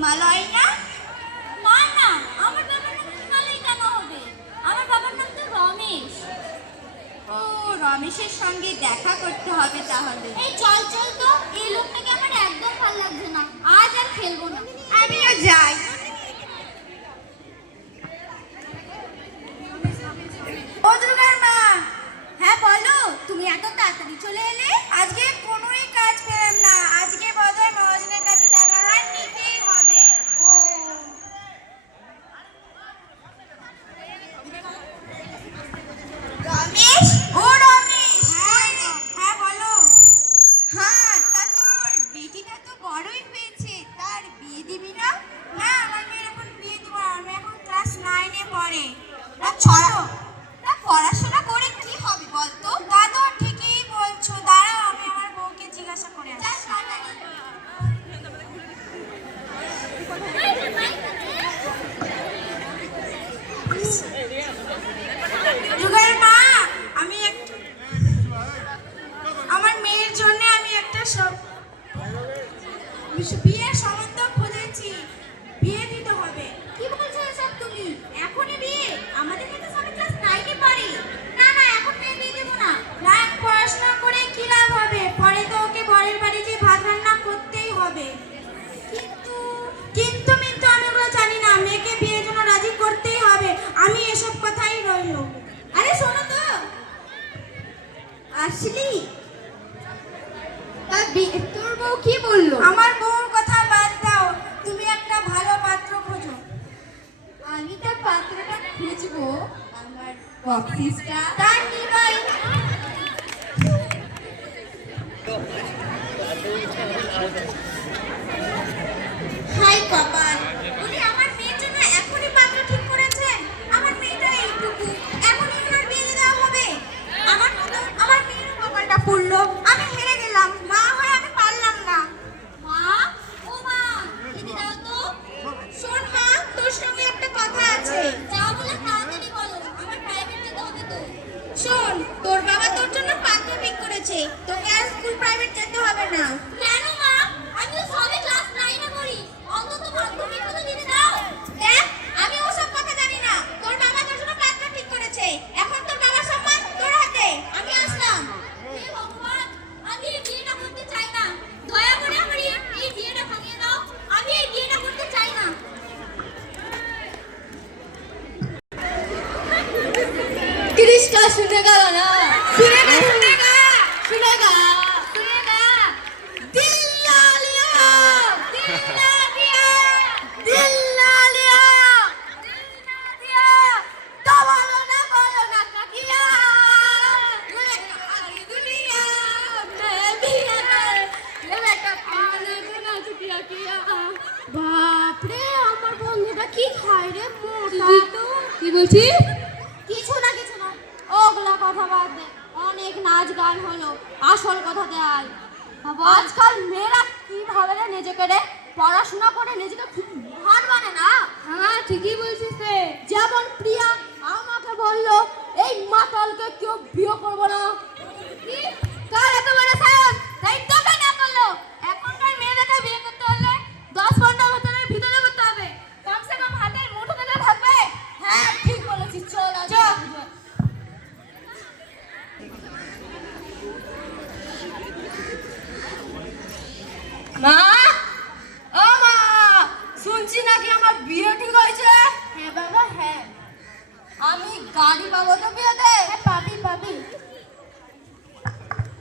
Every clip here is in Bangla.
হিমালয় না? না না, আমার বাবার নাম হিমালয় কেন হবে? আমার বাবার নাম তো রমেশ। ও, রমেশের সঙ্গে দেখা করতে হবে তাহলে। এই চল চল তো, এই লোকটাকে আমার একদম ভালো লাগছে না, আজ আর খেলবো না। আমিও যাই। ও দুর্গার মা। হ্যাঁ বলো, তুমি এত তাড়াতাড়ি চলে এলে? আজকে কোনোই কাজ পেলাম না, আজকে বোধহয় মহাজনের কাছে টাকা ধার নিতেই হবে। ও রমেশ, ও রমেশ। হ্যাঁ হ্যাঁ বলো। হ্যাঁ, তা তোর বেটিটা তো বড়ই হয়েছে, তার বিয়ে দিবি না? না, আমার মেয়ের এখন বিয়ে দিব না, আমি এখন ক্লাস 9-এ পড়ে। তা পড়াশোনা করে কি হবে বলতো? তা তো ঠিকই বলছো, দাঁড়াও আমি আমার বউকে জিজ্ঞাসা করে আসছি। যুগের মা, আমি আমার মেয়ের জন্য আমি একটা বিয়ের সম্বন্ধ খুঁজেছি, বিয়ে দিতে হবে। কি বলছো এসব তুমি? এখনই বিয়ে? আমাদের মেয়ে তো সবে ক্লাস 9-এ পড়ে। না না, এখন মেয়ে বিয়ে দেবো না। না, পড়াশোনা করে কি লাভ হবে? পরে তো ওকে বরের বাড়ি যে ভাত রান্না করতেই হবে। কিন্তু কিন্তু কিন্তু আমি ওগুলো জানি না, মেয়েকে বিয়ের জন্য রাজি করতেই হবে। আমি এসব কথাই রইল। আরে শোনো তো, আসলি তোর বউ কি বললো? আমার বউর কথা বাদ দাও, তুমি একটা ভালো পাত্র খোঁজো। আমি তো পাত্রটা খুঁজবো, আমার অফিসটা তার নিবাই। হাই কপাল, উনি আমার মেয়ের জন্য এখনই পাত্র ঠিক করেছেন। আমার মেয়েটা এইটুকু, এখনই ওনার বিয়ে দেওয়া হবে? আমার মেয়ের কপালটা পুড়লো, আমি হেরে গেলাম। মা হয়ে আমি পারলাম না। মা, ও মা, খেতে দাও তো। শোন মা, তোর সঙ্গে একটা কথা আছে। যা বলে তাড়াতাড়ি বলো, আমার প্রাইভেট যেতে হবে তো। শোন, তোর বাবা তোর জন্য পাত্র ঠিক করেছে, তোকে আর স্কুল প্রাইভেট যেতে হবে না। কেন মা? আমি তো সবে ক্লাস 9-এ পড়ি, অন্তত মাধ্যমিক তো দিতে দাও। দেখ, আমি ওসব কথা জানি না। তোর বাবা তোর জন্য পাত্র ঠিক করেছে, এখন তোর বাবার সম্মান তোর হাতে। আমি আসলাম। হে ভগবান, আমি এই বিয়েটা করতে চাই না, দয়া করে আমার এই বিয়েটা ভাঙিয়ে দাও। আমি এই বিয়েটা করতে চাই না। कृष्णा सुनेगा ना? सुनेगा सुनेगा सुनेगा सुनेगा। दिल ला लिया, दिल ला दिया, दिल ला लिया, दिल ला दिया। तो बोलो ना किया, ये कहानी दुनिया में भी है, ये बेटा पाले बिना चुकिया किया। बाप रे, আমার বন্ধুটা কি খায় রে, মোটা তো। কি বলছিস? কিছু না ওগুলা কথা বাদ দে, অনেক নাচ গান হলো, আসল কথা দেয়। আজকাল মেয়েরা কি ভাবে রে নিজেকে, রে পড়াশোনা করে নিজেকে খুব মহান মানে না। হ্যাঁ ঠিকই বলছিস রে। যেমন প্রিয়া আমাকে বললো এই মাতালকে কেউ বিয়ে করবো না। কি কার এত বড় সাহস, তাই তোকে না করলো? এখনকার মেয়েদেরকে বিয়ে করতে হলে 10-15 বছরের ভিতরে করতে হবে, কমসে কম হাতের মুঠোতে থাকবে। হ্যাঁ ঠিক বলেছিস, চল আজ। মা, ও মা, শুনছি নাকি আমার বিয়ে ঠিক হয়েছে? হ্যাঁ বাবা, হ্যাঁ। আমি গাড়ি পাবো তো বিয়েতে? হ্যাঁ পাবি।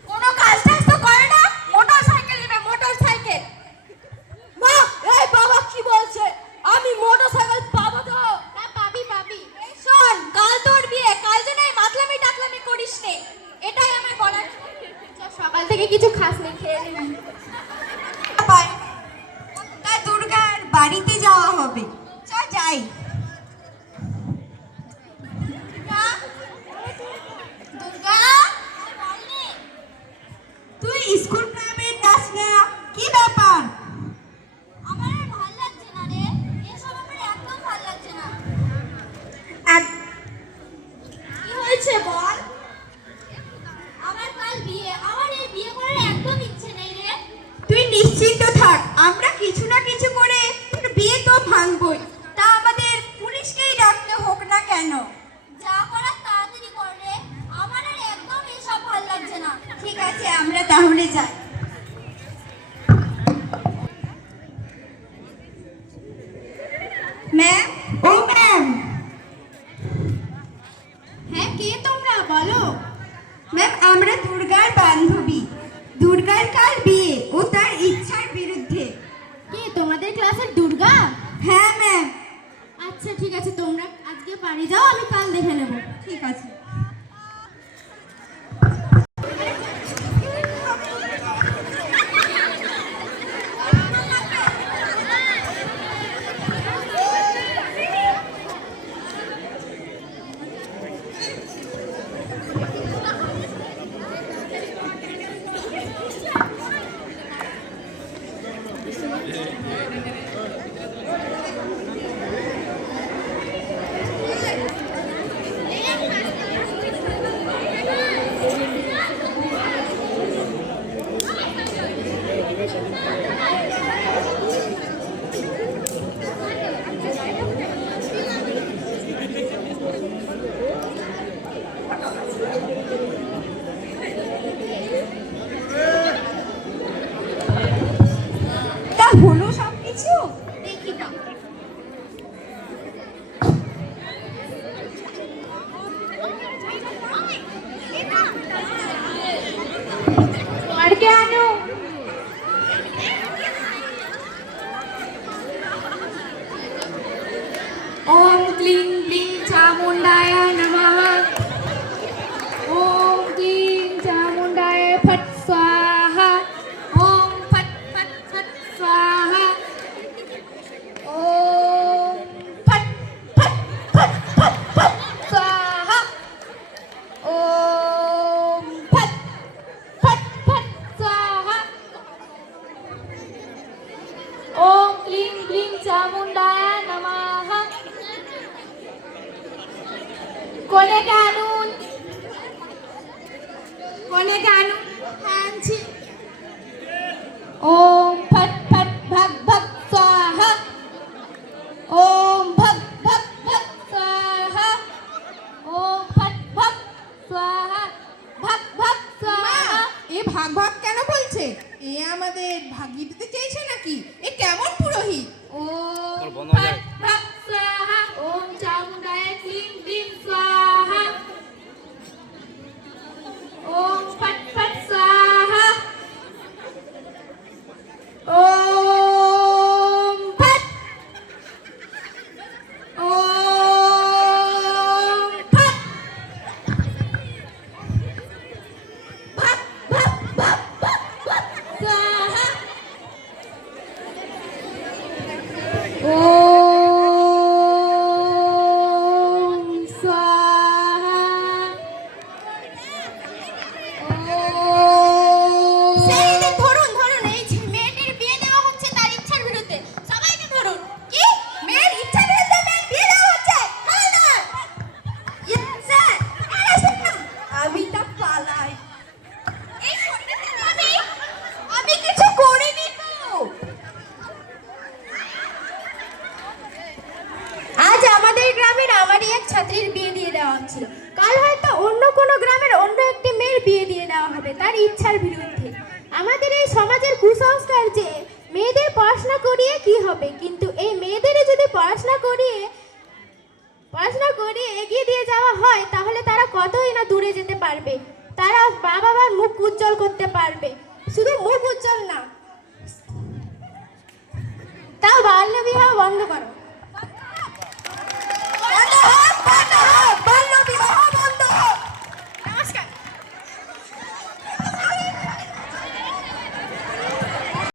কোনো কাজ টাজ তো করে না, মোটর সাইকেল নেবে, মোটর সাইকেল। মা, এই বাবা কি বলছে? আমি মোটরসাইকেল পাবো তো? হ্যাঁ পাবি। এই শোন, কাল তোর বিয়ে, কাল যেন এই মাতলামি টাকলামি করিস নে, এটাই আমার বলার। সকাল থেকে কিছু খাস না, খেয়ে নিবি। তা দুর্গার বাড়িতে যাওয়া হবে, চল যাই। দুর্গা, তুই স্কুল প্রাইভেট যাস না, কি ব্যাপার? আমার আর ভালো লাগছে না রে, এসব আমার একদম ভালো লাগছে না। কি হয়েছে বল? আমার কাল বিয়ে, আমার এই বিয়ে করার একদম ইচ্ছে নেই রে। কেন? যা করার তাড়াতাড়ি কর রে, আমার আর একদম এসব ভালো লাগছে না। ঠিক আছে, আমরা তাহলে যাই। ম্যাম, ও ম্যাম। হ্যাঁ, কে তোমরা বলো? ম্যাম, আমরা দুর্গার বান্ধবী। দুর্গার কাল বিয়ে, ও তার ইচ্ছার বিরুদ্ধে। কে তোমাদের ক্লাসের দুর্গা? হ্যাঁ ম্যাম। আচ্ছা ঠিক আছে, তোমরা আজকে বাড়ি যাও, আমি কাল দেখে নেব। ঠিক আছে। তা হলো সবকিছু? দেখি না। আর কেন? ओम क्लीं क्लीं चामुंडाय नमः। ओम क्लीं चामुंडाय फट स्वाहा। ओम फट फट फट स्वाहा। ओम फट फट फट फट फट स्वाहा। ओम फट फट फट स्वाहा। ओम क्लीं क्लीं चामुंडाय नमः। কোনেকে আনুন, কোনেকে আনুন। হ্যাঁ আনছি। ওম ফট ফট ভগ ভগ স্বাহা। ওম ভগ ভগ ভগ স্বাহা। ওম ফট ভগ স্বাহা। ভগ ভগ স্বাহা। এ ভাগ ভাগ কেন বলছে? এ আমাদের ভাগিয়ে দিতে চেয়েছে নাকি? এ কেমন পুরোহিত? ওম ফট ভগ স্বাহা। ওম চামুন্ডায় ক্লিং ক্লিং স্বাহা। ওম ফট ফট স্বাহা। ওম ফট। ওম ফট। ভগ ভগ ভগ ভগ ভগ স্বাহা। ওম স্বাহা। ওম ছেলেদের ধরুন, ধরুন। এই মেয়েটির বিয়ে দেওয়া হচ্ছে তার ইচ্ছার বিরুদ্ধে। সবাইকে ধরুন। কি? মেয়ের ইচ্ছার বিরুদ্ধে মেয়ের বিয়ে দেওয়া হচ্ছে? পালান! Yes sir. আরে শুনুন, আমি তা পালাই। এই শুনতেছেন আমি কিছু করিনি তো। আজ আমাদের গ্রামের আমারই এক ছাত্রীর বিয়ে দিয়ে দেওয়া হচ্ছিল। কাল হয়তো অন্য কোনো গ্রামের অন্য একটি মেয়ের বিয়ে দিয়ে দেওয়া হবে তার ইচ্ছার বিরুদ্ধে। আমাদের এই সমাজের কুসংস্কার যে মেয়েদের পড়াশোনা করিয়ে কি হবে, কিন্তু এই মেয়েদেরও যদি পড়াশোনা করিয়ে এগিয়ে দিয়ে যাওয়া হয় তাহলে তারা কতই না দূরে যেতে পারবে। তারা মা বাবার মুখ